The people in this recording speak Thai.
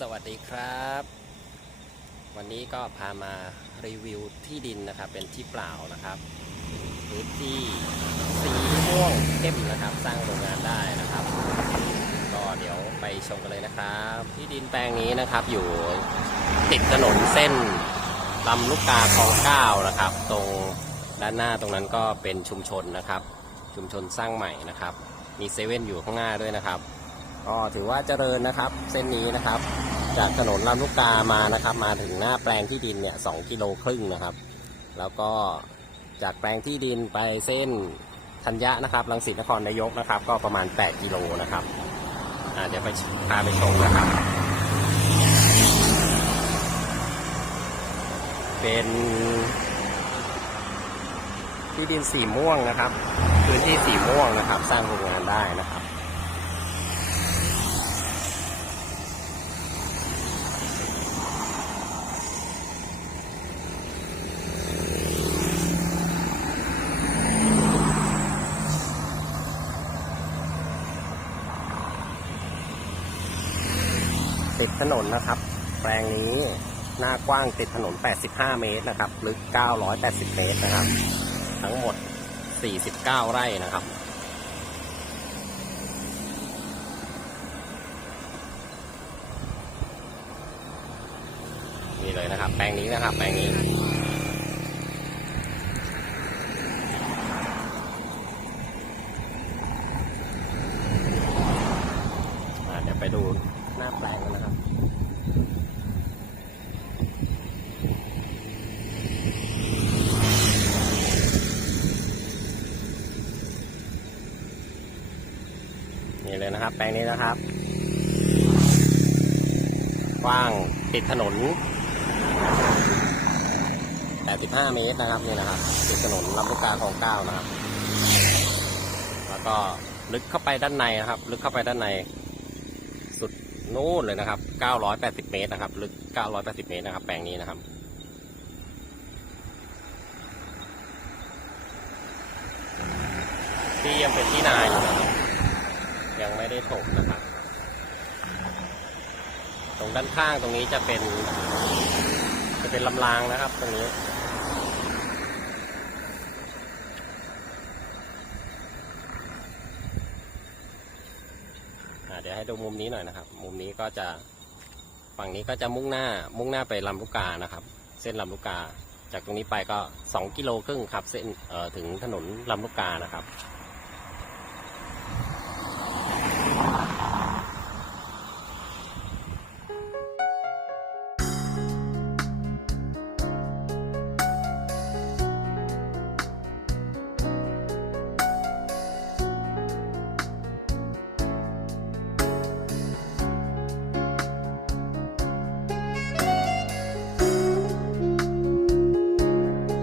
สวัสดีครับ วันนี้ก็พามารีวิวที่ดินนะครับ เป็นที่เปล่านะครับพื้นที่สีม่วงเข้มนะครับ สร้างโรงงานได้นะครับ ก็เดี๋ยวไปชมกันเลยนะครับ ที่ดินแปลงนี้นะครับ อยู่ติดถนนเส้นลำลูกกาคลองเก้านะครับ ตรงด้านหน้าตรงนั้นก็เป็นชุมชนนะครับ ชุมชนสร้างใหม่นะครับ มีเซเว่นอยู่ข้างหน้าด้วยนะครับ ก็ถือว่าเจริญนะครับ เส้นนี้นะครับ จากถนนลำลูกกามานะครับ มาถึงหน้าแปลงที่ดินเนี่ยสกิโลครึ่งนะครับ แล้วก็จากแปลงที่ดินไปเส้นธัญญะนะครับลังสิตนครนายกนะครับ ก็ประมาณ 8 กิโลนะครับเดี๋ยวไปพาไปชมนะครับ เป็นที่ดินสีม่วงนะครับ พื้นที่สีม่วงนะครับ สร้างโรงงานได้นะครับ ติดถนนนะครับ แปลงนี้หน้ากว้างติดถนน 85 เมตรนะครับลึก 980 เมตรนะครับ ทั้งหมด 49 ไร่นะครับนี่เลยนะครับ แปลงนี้นะครับ แปลงนี้ เดี๋ยวไปดูหน้าแปลงกั นี่เลยนะครับ แปลงนี้นะครับ กว้างติดถนน 85 เมตรนะครับนี่นะครับ ติดถนนลำลูกกาคลองเก้านะครับ แล้วก็ลึกเข้าไปด้านในนะครับ ลึกเข้าไปด้านใน สุดนู่นเลยนะครับ 980 เมตรนะครับ ลึก 980 เมตรนะครับ แปลงนี้นะครับที่ยังเป็นที่นาอยู่นะครับ ยังไม่ได้ถมนะครับ ตรงด้านข้างตรงนี้จะเป็น จะเป็นลำรางนะครับตรงนี้เดี๋ยวให้ดูมุมนี้หน่อยนะครับ มุมนี้ก็จะฝั่งนี้ก็จะมุ่งหน้า มุ่งหน้าไปลำลูกกานะครับ เส้นลำลูกกา จากตรงนี้ไปก็ 2 กิโลครึ่งครับ เส้นถึงถนนลำลูกกานะครับ